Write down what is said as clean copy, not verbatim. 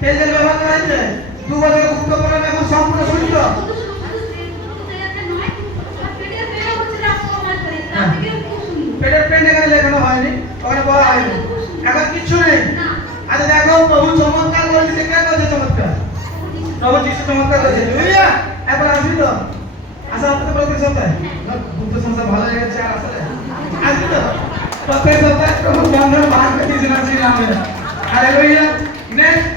তেল তেল ব্যবহার করা হয়েছে 2 বছরের গুপ্ত প্রণাম এখন সম্পূর্ণ শুদ্ধ। পেটের পেন এখানে লেখানো হয়নি, ওখানে বলা হয়নি, এখন কিচ্ছু নেই। আচ্ছা দেখো প্রভু চমৎকার করে দিচ্ছে, কে করছে চমৎকার? প্রভু যিশু চমৎকার করেছে। হালেলুয়া। এখন আসবি তো? আশা আপনাদের প্রত্যেক সপ্তাহে বুদ্ধ সংসার ভালো লেগেছে আর আসলে আসবি তো? প্রত্যেক সপ্তাহে প্রভু বন্ধন ভাগ করে দিয়েছেন আসি নামে। হালেলুয়া। নেক্সট